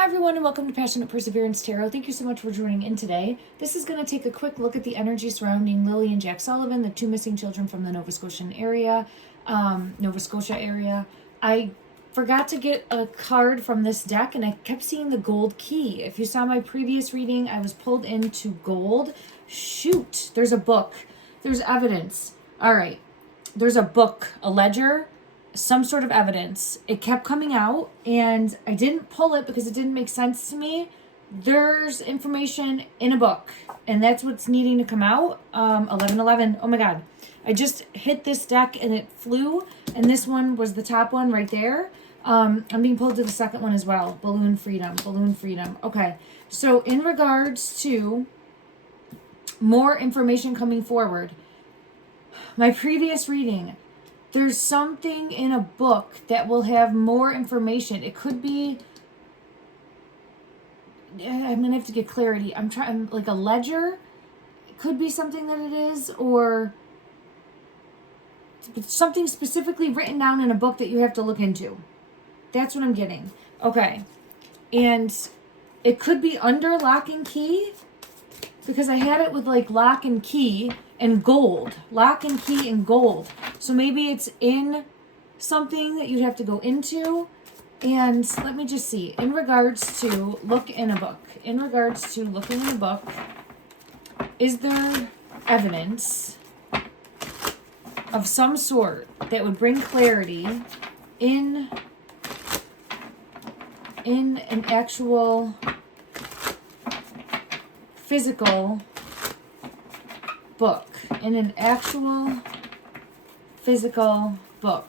Hi everyone and welcome to Passionate Perseverance Tarot. Thank you so much for joining in today. This is going to take a quick look at the energy surrounding Lilly and Jack Sullivan, the two missing children from the Nova Scotia area. I forgot to get a card from this deck and I kept seeing the gold key. If you saw my previous reading, I was pulled into gold. Shoot, there's a book. There's evidence. All right, there's a book, a ledger, some sort of evidence. It kept coming out and I didn't pull it because it didn't make sense to me. There's information in a book and that's what's needing to come out. 1111. Oh my God. I just hit this deck and it flew, and this one was the top one right there. I'm being pulled to the second one as well. Balloon freedom, balloon freedom. Okay. So in regards to more information coming forward, my previous reading, there's something in a book that will have more information. It could be, I'm going to have to get clarity. I'm trying, like a ledger. It could be something that it is, or something specifically written down in a book that you have to look into. That's what I'm getting. Okay. And it could be under lock and key, because I had it with like lock and key and gold. Lock and key and gold. So maybe it's in something that you'd have to go into. And let me just see. In regards to look in a book. In regards to looking in a book, is there evidence of some sort that would bring clarity in an actual physical book? In an actual physical book.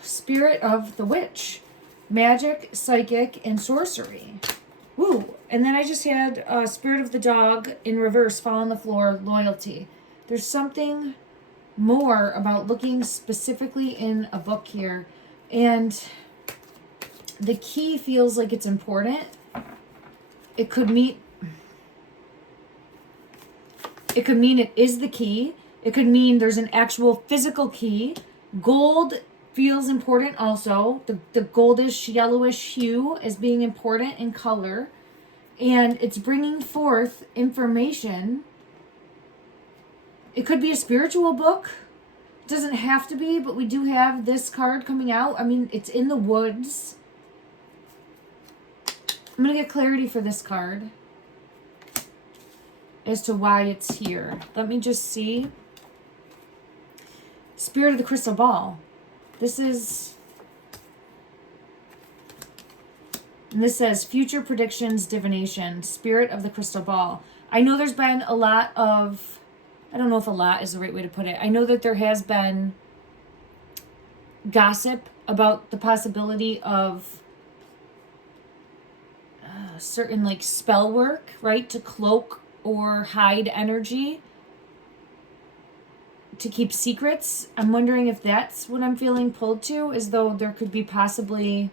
Spirit of the witch. Magic, psychic, and sorcery. Woo. And then I just had Spirit of the dog in reverse, fall on the floor, loyalty. There's something more about looking specifically in a book here. And the key feels like it's important. It could mean it is the key. It could mean there's an actual physical key. Gold feels important also. The goldish yellowish hue is being important in color. And it's bringing forth information. It could be a spiritual book. It doesn't have to be, but we do have this card coming out. I mean, it's in the woods. I'm going to get clarity for this card as to why it's here. Let me just see. Spirit of the crystal ball. This says future predictions, divination, spirit of the crystal ball. I know there's been a lot of, I don't know if a lot is the right way to put it. I know that there has been gossip about the possibility of certain like spell work, right? To cloak or hide energy, to keep secrets. I'm wondering if that's what I'm feeling pulled to, as though there could be possibly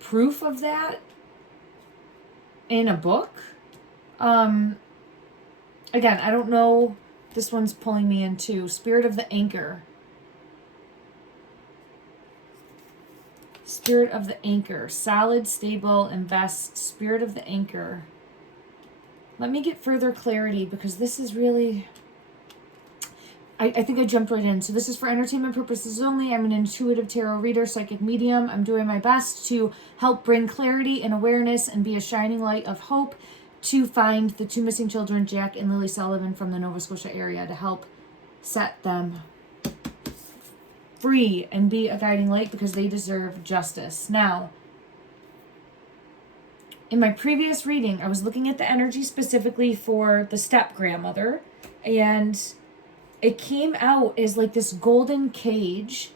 proof of that in a book. Again, I don't know. This one's pulling me into Spirit of the anchor. Spirit of the anchor. Solid, stable, invest. Spirit of the anchor. Let me get further clarity, because this is really, I think I jumped right in. So this is for entertainment purposes only. I'm an intuitive tarot reader, psychic medium. I'm doing my best to help bring clarity and awareness and be a shining light of hope to find the two missing children, Jack and Lilly Sullivan from the Nova Scotia area, to help set them free and be a guiding light, because they deserve justice. Now, in my previous reading, I was looking at the energy specifically for the step-grandmother, and it came out as like this golden cage,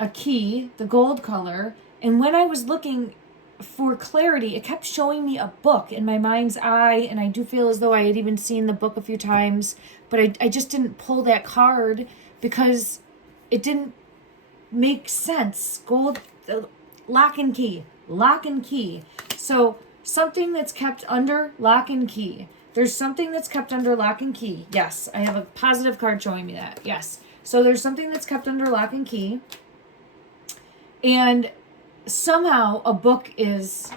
a key, the gold color, and when I was looking for clarity, it kept showing me a book in my mind's eye, and I do feel as though I had even seen the book a few times, but I just didn't pull that card because it didn't make sense. Gold, lock and key. Lock and key. So something that's kept under lock and key. There's something that's kept under lock and key. Yes, I have a positive card showing me that. Yes. So there's something that's kept under lock and key. And somehow a book is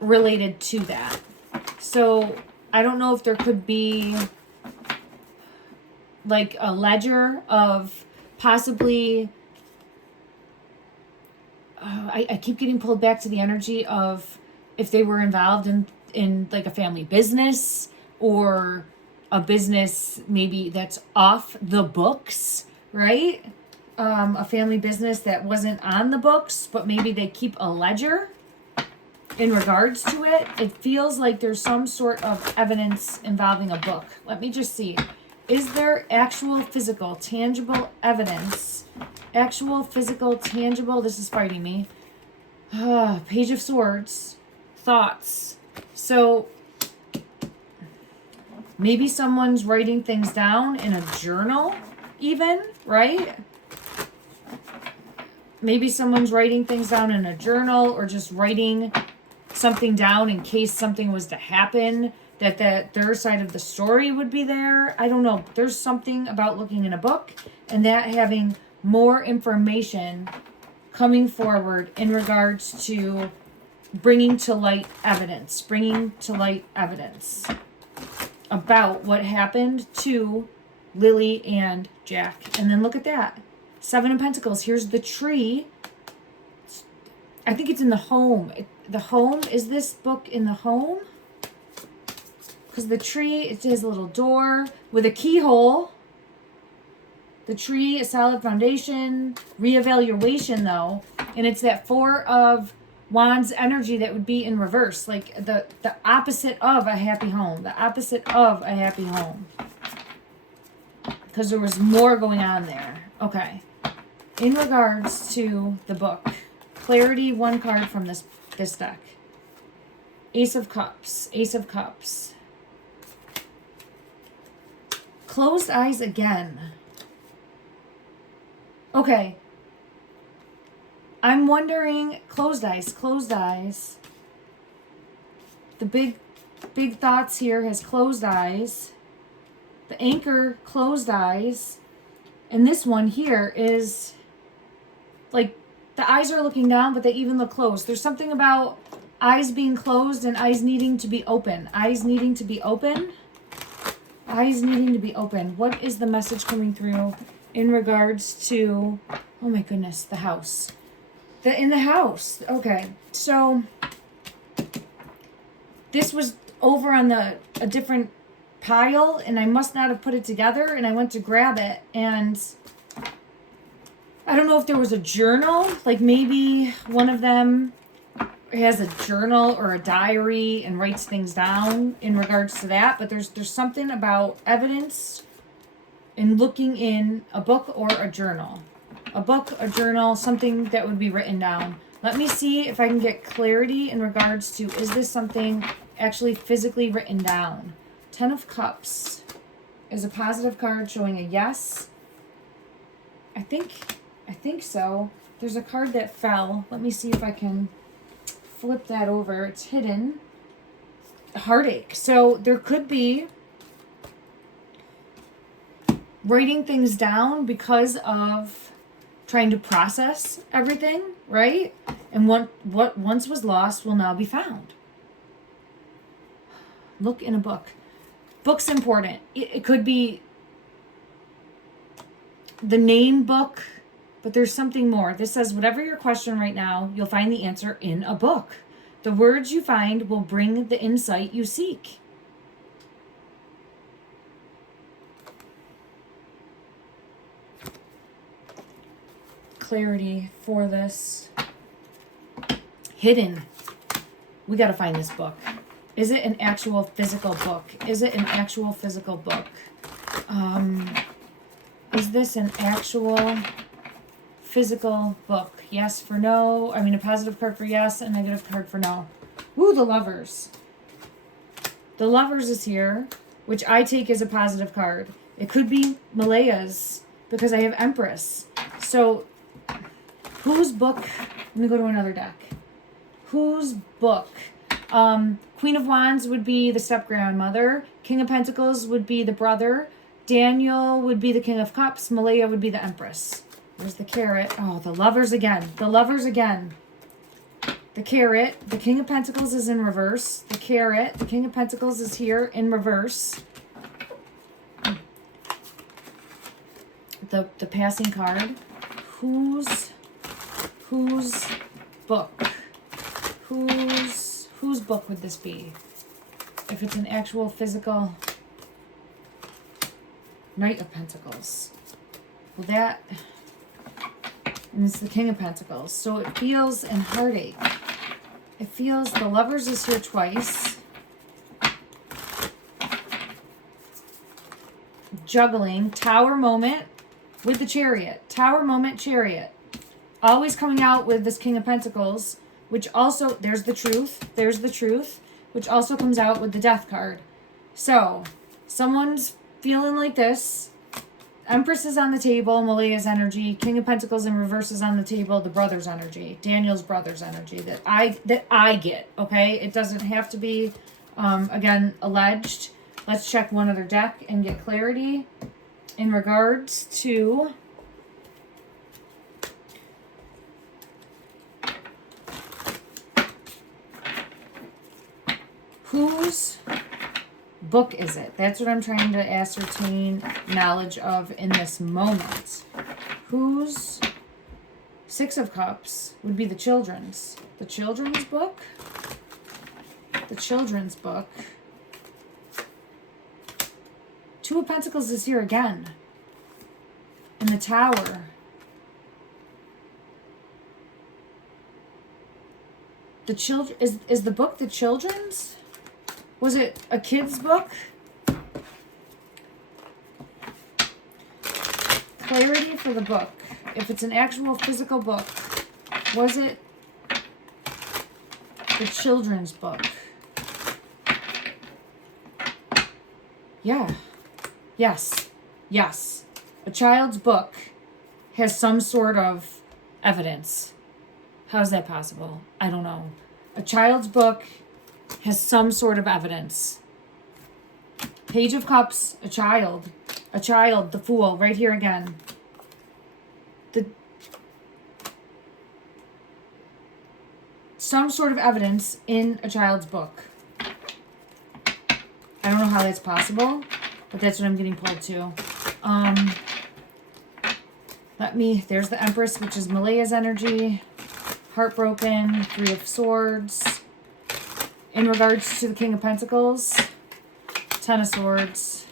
related to that. So I don't know if there could be like a ledger of possibly... I keep getting pulled back to the energy of if they were involved in like a family business or a business maybe that's off the books, right? A family business that wasn't on the books, but maybe they keep a ledger in regards to it. It feels like there's some sort of evidence involving a book. Let me just see. Is there actual physical, tangible evidence? Actual physical, tangible, this is fighting me. Page of Swords. Thoughts. So maybe someone's writing things down in a journal even, right? Maybe someone's writing things down in a journal or just writing something down in case something was to happen, that their side of the story would be there. I don't know. There's something about looking in a book and that having more information coming forward in regards to bringing to light evidence about what happened to Lily and Jack. And then look at that. 7 of Pentacles. Here's the tree. I think it's in the home. The home, is this book in the home? Because the tree, it has a little door with a keyhole. The tree, a solid foundation, reevaluation though. And it's that 4 of Wands energy that would be in reverse. Like the opposite of a happy home. The opposite of a happy home. Because there was more going on there. Okay. In regards to the book. Clarity, 1 card from this deck. Ace of Cups. Ace of Cups. Closed eyes again. Okay. I'm wondering, closed eyes. The big thoughts here has closed eyes. The anchor, closed eyes. And this one here is like the eyes are looking down, but they even look closed. There's something about eyes being closed and eyes needing to be open. Eyes needing to be open. Eyes needing to be open. What is the message coming through in regards to, oh my goodness, the house? In the house. Okay. So this was over on a different pile and I must not have put it together and I went to grab it and I don't know if there was a journal, like maybe one of them has a journal or a diary and writes things down in regards to that, but there's something about evidence in looking in a book or a journal. A book, a journal, something that would be written down. Let me see if I can get clarity in regards to, is this something actually physically written down? 10 of Cups is a positive card showing a yes. I think so. There's a card that fell. Let me see if I can flip that over. It's hidden. Heartache. So there could be writing things down because of trying to process everything, right? And what once was lost will now be found. Look in a book. Book's important. It could be the name book, but there's something more. This says, whatever your question right now, you'll find the answer in a book. The words you find will bring the insight you seek. Clarity for this. Hidden. We got to find this book. Is it an actual physical book? Is it an actual physical book? Is this an actual physical book? Yes for no. I mean, a positive card for yes, a negative card for no. Ooh, the Lovers. The Lovers is here, which I take as a positive card. It could be Malaya's because I have Empress. So, whose book? Let me go to another deck. Whose book Queen of Wands would be the step-grandmother. King of Pentacles would be the brother. Daniel would be the King of Cups. Malaya would be the Empress. There's the carrot. Oh, the lovers again. The lovers again. The carrot. The King of Pentacles is in reverse. The carrot. The King of Pentacles is here in reverse. The passing card. Whose book? Whose book would this be? If it's an actual physical Knight of Pentacles. Well, that, and it's the King of Pentacles. So it feels in heartache. It feels the lovers is here twice. Juggling. Tower moment with the chariot. Tower moment, chariot. Always coming out with this King of Pentacles, which also, there's the truth. There's the truth, which also comes out with the Death card. So, someone's feeling like this. Empress is on the table, Malaya's energy. King of Pentacles in reverse is on the table, the brother's energy. Daniel's brother's energy that I get, okay? It doesn't have to be, again, alleged. Let's check one other deck and get clarity in regards to whose book is it? That's what I'm trying to ascertain knowledge of in this moment. Whose Six of Cups would be the children's. The children's book? The children's book. Two of Pentacles is here again. In the Tower. The children, is the book the children's? Was it a kid's book? Clarity for the book. If it's an actual physical book, was it the children's book? Yeah. Yes. Yes. A child's book has some sort of evidence. How's that possible? I don't know. A child's book has some sort of evidence. Page of Cups, a child, the Fool, right here again. Some sort of evidence in a child's book. I don't know how that's possible, but that's what I'm getting pulled to. There's the Empress, which is Malaya's energy. Heartbroken, Three of Swords. In regards to the King of Pentacles, Ten of Swords.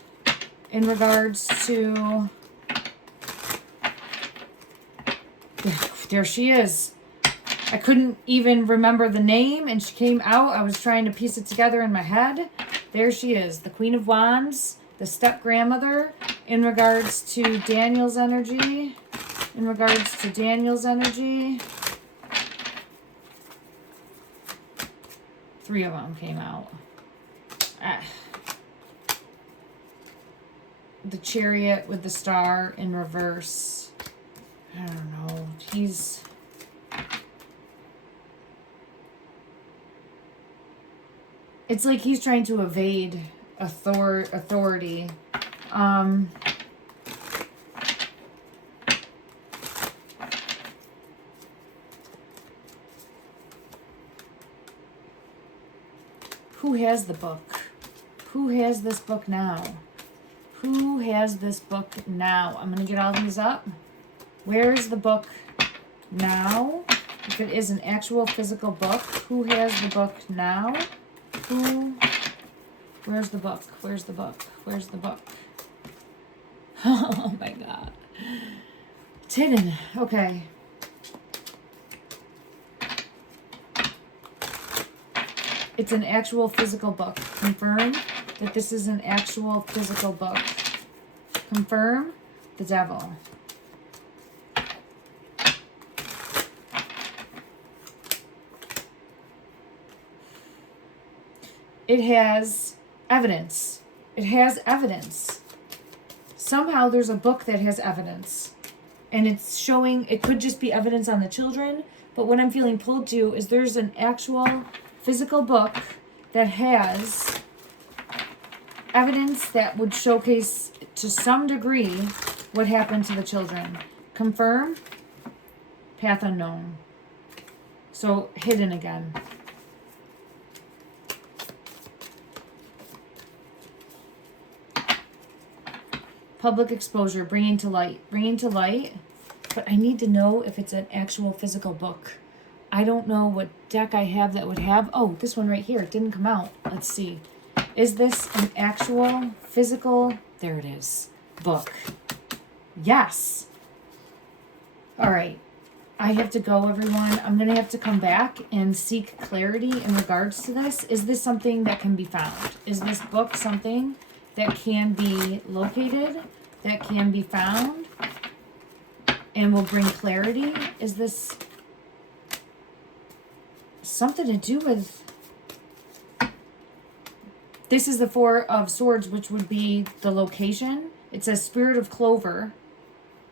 In regards to, there she is. I couldn't even remember the name, and she came out. I was trying to piece it together in my head. There she is, the Queen of Wands, the step-grandmother. In regards to Daniel's energy. In regards to Daniel's energy. Three of them came out. The Chariot with the star in reverse. I don't know. It's like he's trying to evade authority. Who has the book? Who has this book now? Who has this book now? I'm going to get all these up. Where is the book now? If it is an actual physical book, who has the book now? Where's the book? Where's the book? Where's the book? Oh my God. It's hidden. Okay. It's an actual physical book. Confirm that this is an actual physical book. Confirm the Devil. It has evidence. It has evidence. Somehow there's a book that has evidence. And it's showing, it could just be evidence on the children, but what I'm feeling pulled to is there's an actual physical book that has evidence that would showcase to some degree what happened to the children. Confirm, path unknown. So hidden again. Public exposure, bringing to light. Bringing to light, but I need to know if it's an actual physical book. I don't know what deck I have that would have. Oh, this one right here. It didn't come out. Let's see. Is this an actual physical? There it is. Book. Yes. All right. I have to go, everyone. I'm going to have to come back and seek clarity in regards to this. Is this something that can be found? Is this book something that can be located, that can be found, and will bring clarity? Is this something to do with... This is the Four of Swords, which would be the location. It says Spirit of Clover,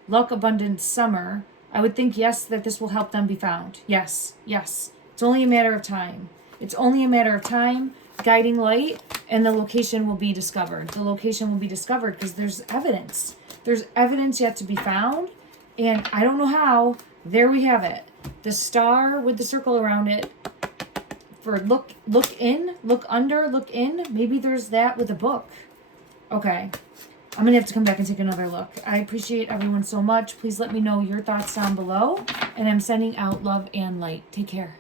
Luck, Abundance, Summer. I would think, yes, that this will help them be found. Yes, yes. It's only a matter of time. It's only a matter of time, guiding light, and the location will be discovered. The location will be discovered because there's evidence. There's evidence yet to be found, and I don't know how. There we have it. The star with the circle around it for look in, look under, look in. Maybe there's that with a book. Okay. I'm going to have to come back and take another look. I appreciate everyone so much. Please let me know your thoughts down below. And I'm sending out love and light. Take care.